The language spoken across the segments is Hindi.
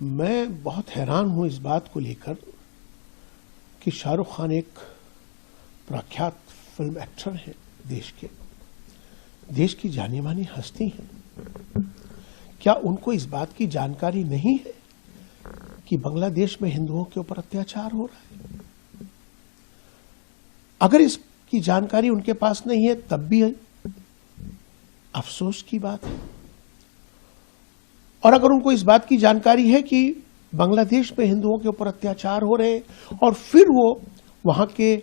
मैं बहुत हैरान हूं इस बात को लेकर कि शाहरुख खान एक प्रख्यात फिल्म एक्टर हैं, देश की जानी मानी हस्ती हैं। क्या उनको इस बात की जानकारी नहीं है कि बांग्लादेश में हिंदुओं के ऊपर अत्याचार हो रहा है? अगर इसकी जानकारी उनके पास नहीं है तब भी अफसोस की बात है, और अगर उनको इस बात की जानकारी है कि बांग्लादेश में हिंदुओं के ऊपर अत्याचार हो रहे हैं और फिर वो वहां के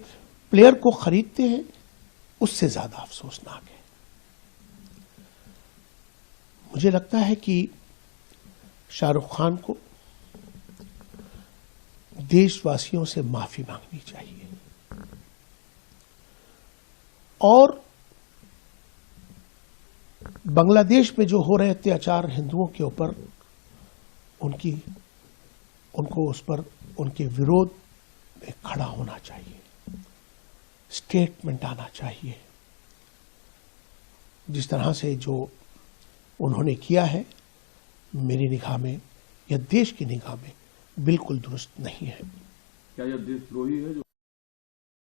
प्लेयर को खरीदते हैं, उससे ज्यादा अफसोसनाक है। मुझे लगता है कि शाहरुख खान को देशवासियों से माफी मांगनी चाहिए और बांग्लादेश में जो हो रहे अत्याचार हिंदुओं के ऊपर उनको उस पर उनके विरोध में खड़ा होना चाहिए, स्टेटमेंट आना चाहिए। जिस तरह से जो उन्होंने किया है, मेरी निगाह में या देश की निगाह में बिल्कुल दुरुस्त नहीं है। क्या यह देशद्रोही है जो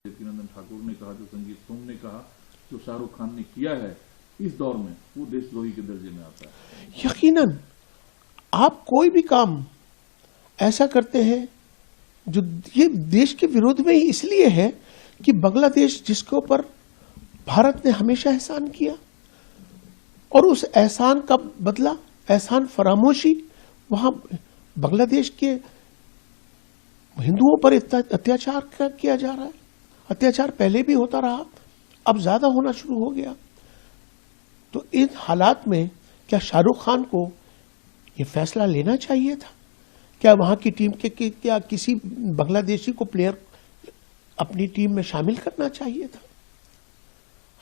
यकीनंदन ठाकुर ने कहा, जो संगीत सोम ने कहा, जो शाहरुख खान ने किया है इस दौर में, वो देशद्रोही के दर्जे में आता है? यकीनन आप कोई भी काम ऐसा करते हैं जो ये देश के विरोध में ही इसलिए है कि बांग्लादेश जिसके ऊपर भारत ने हमेशा एहसान किया और उस एहसान का बदला, एहसान फरामोशी वहां बांग्लादेश के हिंदुओं पर अत्याचार किया जा रहा है। अत्याचार पहले भी होता रहा, अब ज्यादा होना शुरू हो गया। तो इन हालात में क्या शाहरुख खान को यह फैसला लेना चाहिए था? क्या वहां की टीम के क्या किसी बांग्लादेशी को प्लेयर अपनी टीम में शामिल करना चाहिए था?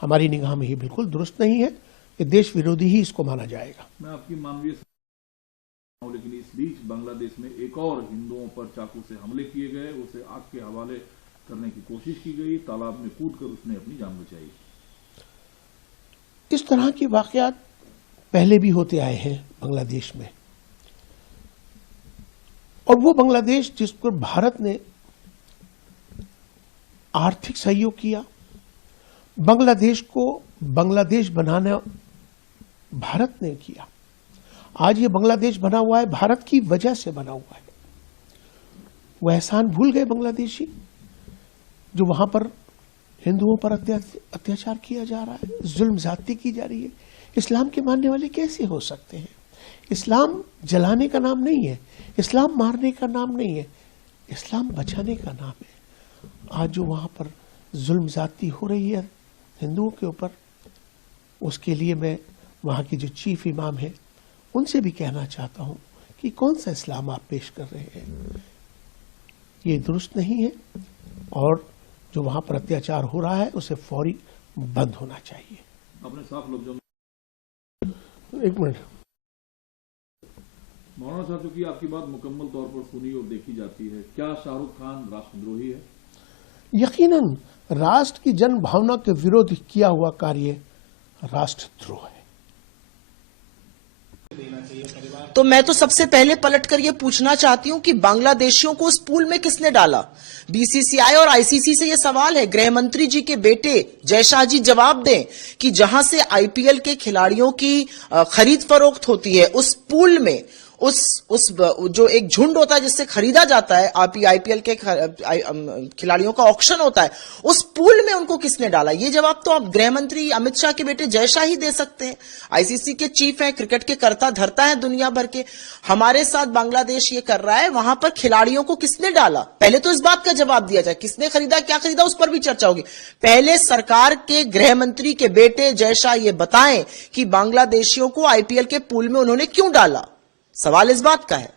हमारी निगाह में ये बिल्कुल दुरुस्त नहीं है, ये देश विरोधी ही इसको माना जाएगा। मैं आपकी मानवीय, लेकिन इस बीच बांग्लादेश में एक और हिंदुओं पर चाकू से हमले किए गए, उसे आग के हवाले करने की कोशिश की गई, तालाब में कूदकर उसने अपनी जान बचाई। इस तरह के वाकयात पहले भी होते आए हैं बांग्लादेश में, और वो बांग्लादेश जिस पर भारत ने आर्थिक सहयोग किया, बांग्लादेश को बांग्लादेश बनाना भारत ने किया। आज ये बांग्लादेश बना हुआ है, भारत की वजह से बना हुआ है। वो एहसान भूल गए बांग्लादेशी जो वहां पर हिंदुओं पर अत्याचार किया जा रहा है, जुल्म ज्यादती की जा रही है। इस्लाम के मानने वाले कैसे हो सकते हैं? इस्लाम जलाने का नाम नहीं है, इस्लाम मारने का नाम नहीं है, इस्लाम बचाने का नाम है। आज जो वहां पर जुल्म ज्यादती हो रही है हिंदुओं के ऊपर, उसके लिए मैं वहां की जो चीफ इमाम है उनसे भी कहना चाहता हूं कि कौन सा इस्लाम आप पेश कर रहे हैं, ये दुरुस्त नहीं है, और जो वहां पर अत्याचार हो रहा है उसे फौरी बंद होना चाहिए। अपने साफ लफ्जों में, एक मिनट मौलाना साहब, चूंकि आपकी बात मुकम्मल तौर पर सुनी और देखी जाती है, क्या शाहरुख खान राष्ट्रद्रोही है? यकीनन राष्ट्र की जन भावना के विरोध किया हुआ कार्य राष्ट्रद्रोह है। तो मैं तो सबसे पहले पलटकर ये पूछना चाहती हूं कि बांग्लादेशियों को उस पूल में किसने डाला? बीसीसीआई और आईसीसी से ये सवाल है। गृह मंत्री जी के बेटे जय शाह जी जवाब दें कि जहां से आईपीएल के खिलाड़ियों की खरीद फरोख्त होती है, उस पूल में उस जो एक झुंड होता है जिससे खरीदा जाता है, आईपीएल के खिलाड़ियों का ऑक्शन होता है, उस पूल में उनको किसने डाला? ये जवाब तो आप गृह मंत्री अमित शाह के बेटे जय शाह ही दे सकते हैं। आईसीसी के चीफ हैं, क्रिकेट के कर्ता धर्ता है दुनिया भर के। हमारे साथ बांग्लादेश ये कर रहा है, वहां पर खिलाड़ियों को किसने डाला? पहले तो इस बात का जवाब दिया जाए, किसने खरीदा, क्या खरीदा, उस पर भी चर्चा होगी। पहले सरकार के गृह मंत्री के बेटे जय शाह ये बताएं कि बांग्लादेशियों को आईपीएल के पूल में उन्होंने क्यों डाला। सवाल इस बात का है।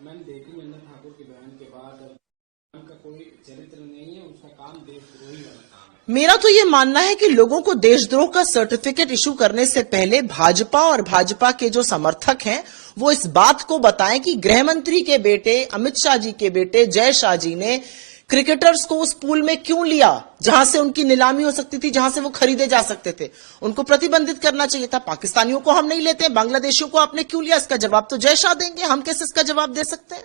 मैम, यकीनंदन ठाकुर के बयान के बाद उनका कोई चरित्र नहीं है, उसका काम देशद्रोही वाला काम है। मेरा तो ये मानना है कि लोगों को देशद्रोह का सर्टिफिकेट इशू करने से पहले भाजपा और भाजपा के जो समर्थक हैं वो इस बात को बताएं कि गृह मंत्री के बेटे अमित शाह जी के बेटे जय शाह जी ने क्रिकेटर्स को उस पूल में क्यों लिया जहां से उनकी नीलामी हो सकती थी, जहां से वो खरीदे जा सकते थे? उनको प्रतिबंधित करना चाहिए था। पाकिस्तानियों को हम नहीं लेते, बांग्लादेशियों को आपने क्यों लिया? इसका जवाब तो जय शाह देंगे, हम कैसे इसका जवाब दे सकते हैं?